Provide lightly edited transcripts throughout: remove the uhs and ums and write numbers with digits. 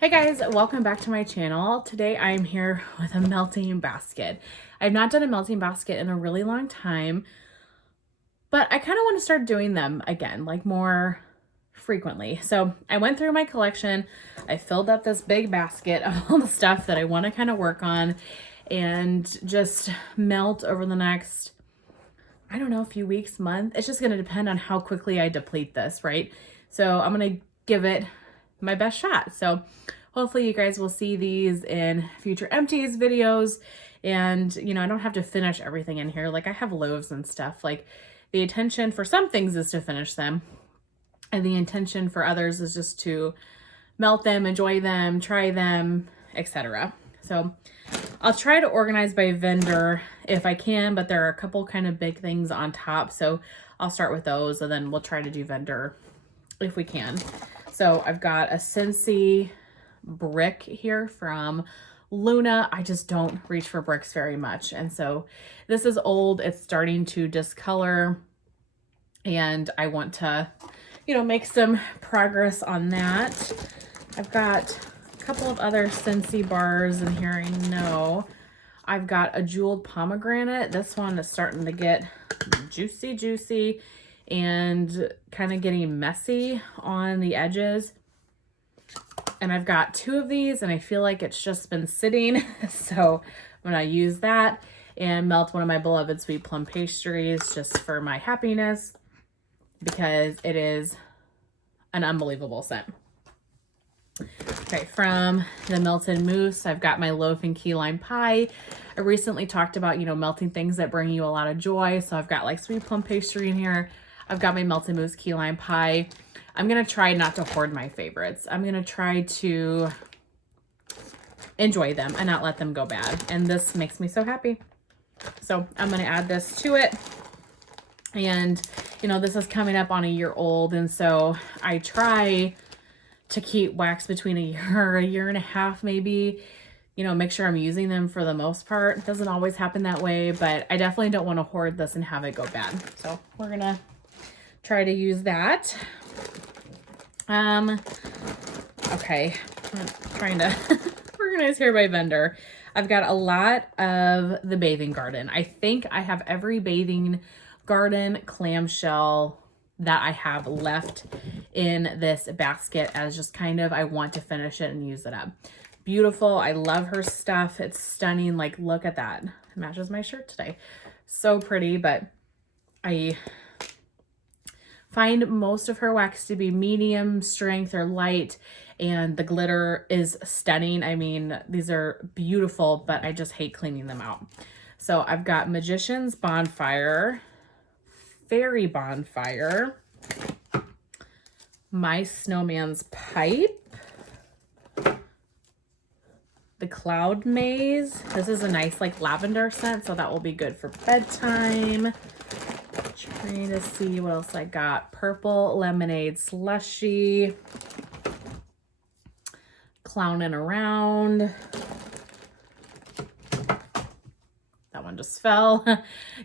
Hey guys, welcome back to my channel. Today I am here with a melting basket. I've not done a melting basket in a really long time, but I kind of want to start doing them again, like more frequently. So I went through my collection. I filled up this big basket of all the stuff that I want to kind of work on and just melt over the next, I don't know, a few weeks, month. It's just going to depend on how quickly I deplete this, right? So I'm going to give it my best shot. So hopefully you guys will see these in future empties videos. And, you know, I don't have to finish everything in here. Like I have loaves and stuff. Like the intention for some things is to finish them. And the intention for others is just to melt them, enjoy them, try them, etc. So I'll try to organize by vendor if I can, but there are a couple kind of big things on top. So I'll start with those and then we'll try to do vendor if we can. So I've got a Scentsy brick here from Luna. I just don't reach for bricks very much. And so this is old. It's starting to discolor and I want to, you know, make some progress on that. I've got a couple of other Scentsy bars in here. I know I've got a jeweled pomegranate. This one is starting to get juicy and kind of getting messy on the edges. And I've got two of these and I feel like it's just been sitting. So I'm gonna use that and melt one of my beloved sweet plum pastries just for my happiness because it is an unbelievable scent. Okay, from the Melted Mousse, I've got my loaf and key lime pie. I recently talked about, you know, melting things that bring you a lot of joy. So I've got like sweet plum pastry in here. I've got my Melted Mousse key lime pie. I'm going to try not to hoard my favorites. I'm going to try to enjoy them and not let them go bad. And this makes me so happy. So I'm going to add this to it. And, you know, this is coming up on a year old. And so I try to keep wax between a year and a half, maybe, you know, make sure I'm using them for the most part. It doesn't always happen that way, but I definitely don't want to hoard this and have it go bad. So we're going to try to use that. Okay, I'm trying to organize here by vendor. I've got a lot of the Bathing Garden. I think I have every Bathing Garden clamshell that I have left in this basket as just kind of, I want to finish it and use it up. Beautiful. I love her stuff. It's stunning. Like, look at that. It matches my shirt today. So pretty, but I find most of her wax to be medium strength or light, and the glitter is stunning. I mean, these are beautiful, but I just hate cleaning them out. So I've got Magician's Bonfire, Fairy Bonfire, My Snowman's Pipe, the Cloud Maze. This is a nice like lavender scent, so that will be good for bedtime. Trying to see what else I got. Purple Lemonade Slushy, Clownin' Around. That one just fell.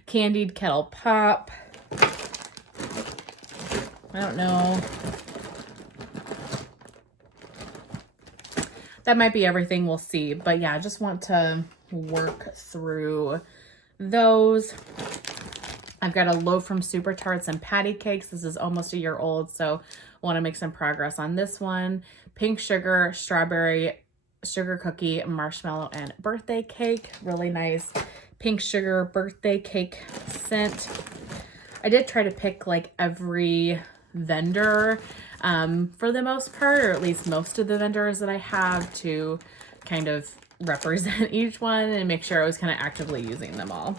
Candied Kettle Pop. I don't know. That might be everything, we'll see. But yeah, I just want to work through those. I've got a loaf from Super Tarts and Patty Cakes. This is almost a year old, so I want to make some progress on this one. Pink Sugar, Strawberry, Sugar Cookie, Marshmallow, and Birthday Cake. Really nice pink sugar birthday cake scent. I did try to pick like every vendor for the most part, or at least most of the vendors that I have, to kind of represent each one and make sure I was kind of actively using them all.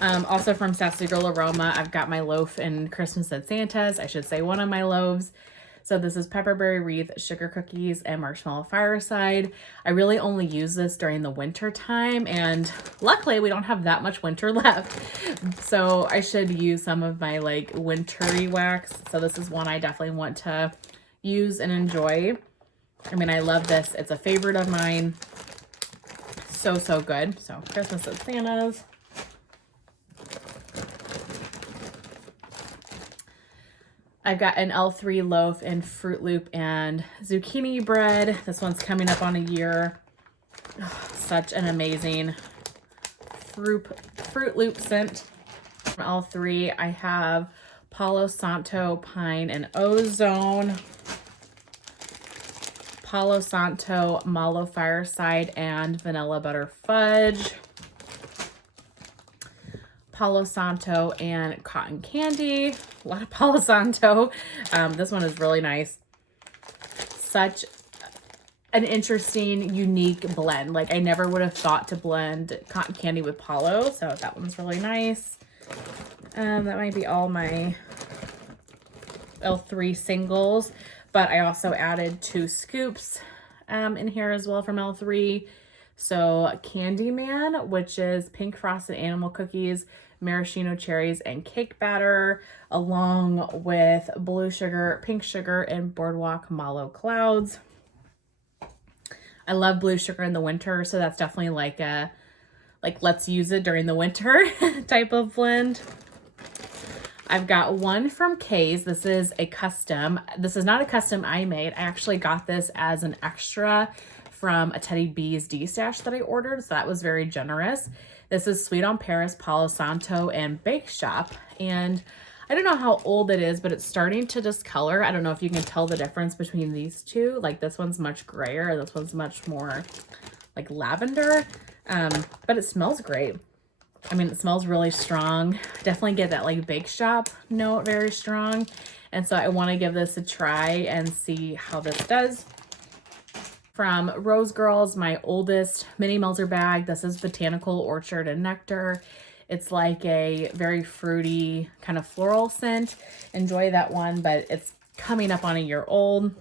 Also from Sassy Girl Aroma, I've got my loaf in Christmas at Santa's. I should say one of my loaves. So this is Pepperberry Wreath, Sugar Cookies, and Marshmallow Fireside. I really only use this during the winter time, and luckily we don't have that much winter left. So I should use some of my like wintry wax. So this is one I definitely want to use and enjoy. I mean, I love this. It's a favorite of mine. So good. So Christmas at Santa's. I've got an L3 loaf in Fruit Loop and zucchini bread. This one's coming up on a year. Oh, such an amazing Fruit Loop scent. From L3, I have Palo Santo Pine and Ozone, Palo Santo Malo Fireside and Vanilla Butter Fudge, Palo Santo and Cotton Candy. A lot of Palo Santo. This one is really nice. Such an interesting, unique blend. Like, I never would have thought to blend Cotton Candy with Palo, so that one's really nice. That might be all my L3 singles, but I also added 2 scoops in here as well from L3. So Candyman, which is pink frosted animal cookies, maraschino cherries, and cake batter, along with blue sugar, pink sugar, and boardwalk mallow clouds. I love blue sugar in the winter, so that's definitely like a let's use it during the winter type of blend. I've got one from Kay's. This is a custom. This is not a custom I made. I actually got this as an extra from a Teddy B's D-stash that I ordered, so that was very generous. This is Sweet on Paris, Palo Santo, and Bake Shop. And I don't know how old it is, but it's starting to discolor. I don't know if you can tell the difference between these two. Like, this one's much grayer, this one's much more like lavender, but it smells great. I mean, it smells really strong. Definitely get that like Bake Shop note very strong. And so I want to give this a try and see how this does. From Rose Girls, my oldest mini melter bag. This is Botanical Orchard and Nectar. It's like a very fruity kind of floral scent. Enjoy that one, but it's coming up on a year old.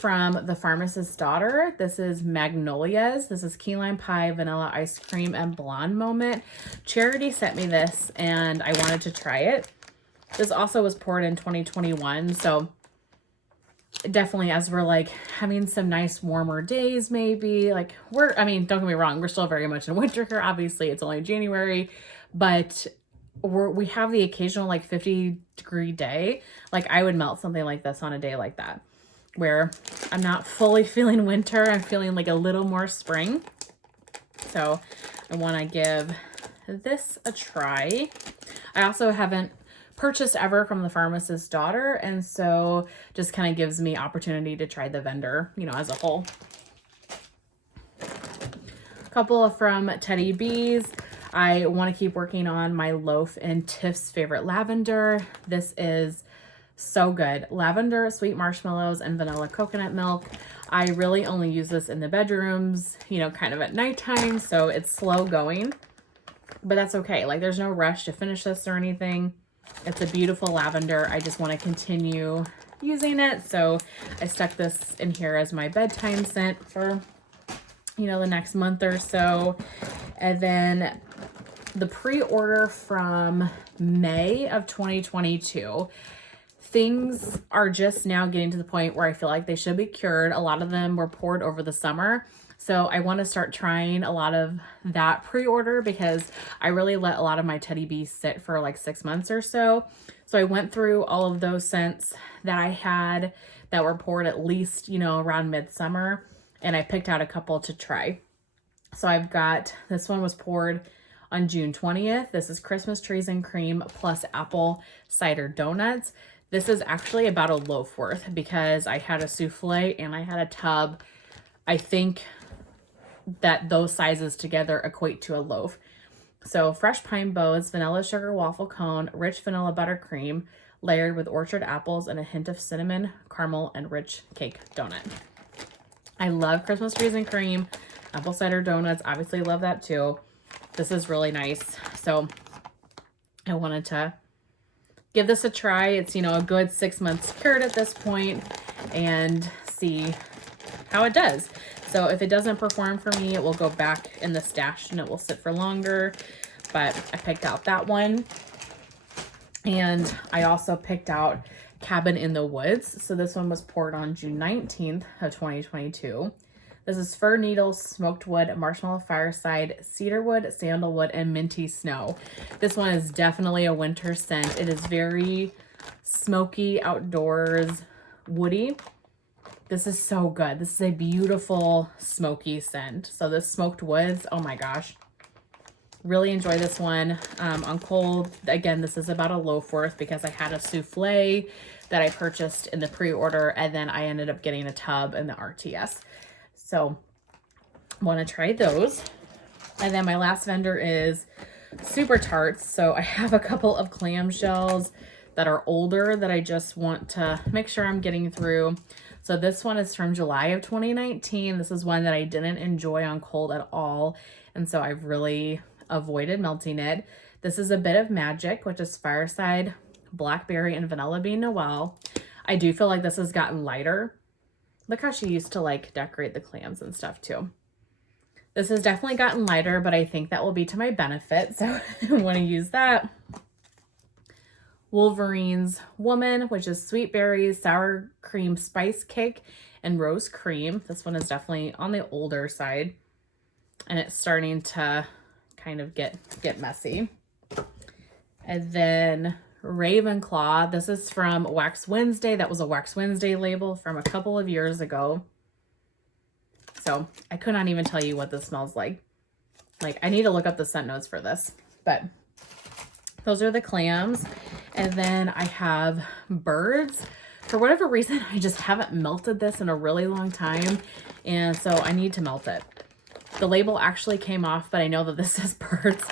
From The Pharmacist's Daughter, this is Magnolias. This is key lime pie, vanilla ice cream, and blonde moment. Charity sent me this and I wanted to try it. This also was poured in 2021, so definitely as we're like having some nice warmer days, maybe like I mean, don't get me wrong, we're still very much in winter here. Obviously, it's only January, but we have the occasional like 50-degree day. Like, I would melt something like this on a day like that, where I'm not fully feeling winter. I'm feeling like a little more spring. So I want to give this a try. I also haven't purchased ever from The Pharmacist's Daughter, and so just kind of gives me opportunity to try the vendor, you know, as a whole. A couple from Teddy B's. I want to keep working on my loaf in Tiff's Favorite Lavender. This is so good. Lavender, sweet marshmallows, and vanilla coconut milk. I really only use this in the bedrooms, you know, kind of at nighttime, so it's slow going, but that's okay. Like, there's no rush to finish this or anything. It's a beautiful lavender. I just want to continue using it, so I stuck this in here as my bedtime scent for, you know, the next month or so. And then the pre-order from May of 2022. Things are just now getting to the point where I feel like they should be cured. A lot of them were poured over the summer. So I want to start trying a lot of that pre-order because I really let a lot of my Teddy B's sit for like 6 months or so. So I went through all of those scents that I had that were poured at least, you know, around midsummer, and I picked out a couple to try. So I've got, this one was poured on June 20th. This is Christmas Trees and Cream plus Apple Cider Donuts. This is actually about a loaf worth because I had a souffle and I had a tub. I think that those sizes together equate to a loaf. So fresh pine bows, vanilla sugar waffle cone, rich vanilla buttercream, layered with orchard apples and a hint of cinnamon, caramel, and rich cake donut. I love Christmas Trees and Cream, apple cider donuts. Obviously love that too. This is really nice. So I wanted to give this a try. It's, you know, a good 6 months cured at this point, and see how it does. So if it doesn't perform for me, it will go back in the stash and it will sit for longer. But I picked out that one. And I also picked out Cabin in the Woods. So this one was poured on June 19th of 2022. This is fir needle, smoked wood, marshmallow fireside, cedarwood, sandalwood, and minty snow. This one is definitely a winter scent. It is very smoky, outdoors, woody. This is so good. This is a beautiful smoky scent. So this smoked woods, oh my gosh. Really enjoy this one on cold. Again, this is about a loaf worth because I had a souffle that I purchased in the pre-order, and then I ended up getting a tub in the RTS. So want to try those. And then my last vendor is Super Tarts. So I have a couple of clamshells that are older that I just want to make sure I'm getting through. So this one is from July of 2019. This is one that I didn't enjoy on cold at all. And so I've really avoided melting it. This is a Bit of Magic, which is fireside, blackberry, and vanilla bean Noel. I do feel like this has gotten lighter. Look how she used to like decorate the clams and stuff too. This has definitely gotten lighter, but I think that will be to my benefit. So I want to use that. Wolverine's Woman, which is sweet berries, sour cream spice cake, and rose cream. This one is definitely on the older side, and it's starting to kind of get messy. And then Ravenclaw. This is from Wax Wednesday. That was a Wax Wednesday label from a couple of years ago. So I could not even tell you what this smells like. Like, I need to look up the scent notes for this, but those are the clams. And then I have Birds. For whatever reason, I just haven't melted this in a really long time. And so I need to melt it. The label actually came off, but I know that this is Birds.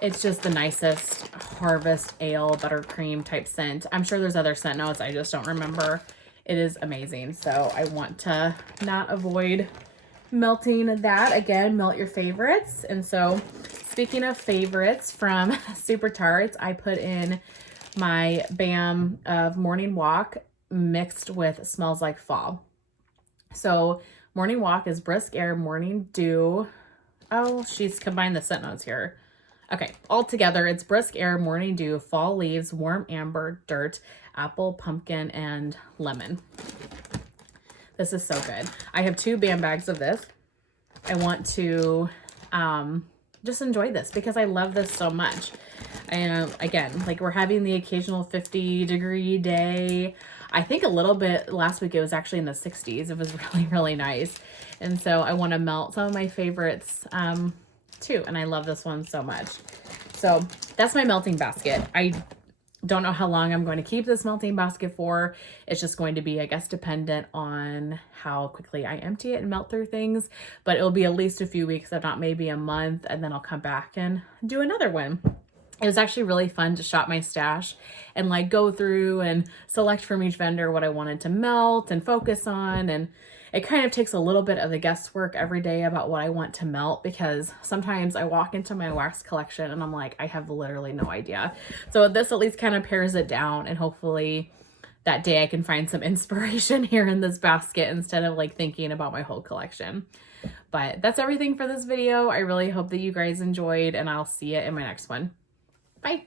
It's just the nicest harvest ale buttercream type scent. I'm sure there's other scent notes. I just don't remember. It is amazing. So I want to not avoid melting that. Again, melt your favorites. And so speaking of favorites from Super Tarts, I put in my BAM of Morning Walk mixed with Smells Like Fall. So Morning Walk is Brisk Air, Morning Dew. Oh, she's combined the scent notes here. Okay, all together, it's Brisk Air, Morning Dew, Fall Leaves, Warm Amber, Dirt, Apple, Pumpkin, and Lemon. This is so good. I have 2 BAM bags of this. I want to just enjoy this because I love this so much. And again, like, we're having the occasional 50-degree day. I think a little bit last week it was actually in the 60s. It was really, really nice. And so I want to melt some of my favorites too. And I love this one so much. So that's my melting basket. I don't know how long I'm going to keep this melting basket for. It's just going to be, I guess, dependent on how quickly I empty it and melt through things. But it'll be at least a few weeks, if not maybe a month, and then I'll come back and do another one. It was actually really fun to shop my stash and like go through and select from each vendor what I wanted to melt and focus on. And it kind of takes a little bit of the guesswork every day about what I want to melt, because sometimes I walk into my wax collection and I'm like, I have literally no idea. So this at least kind of pares it down, and hopefully that day I can find some inspiration here in this basket instead of like thinking about my whole collection. But that's everything for this video. I really hope that you guys enjoyed, and I'll see you in my next one. Bye.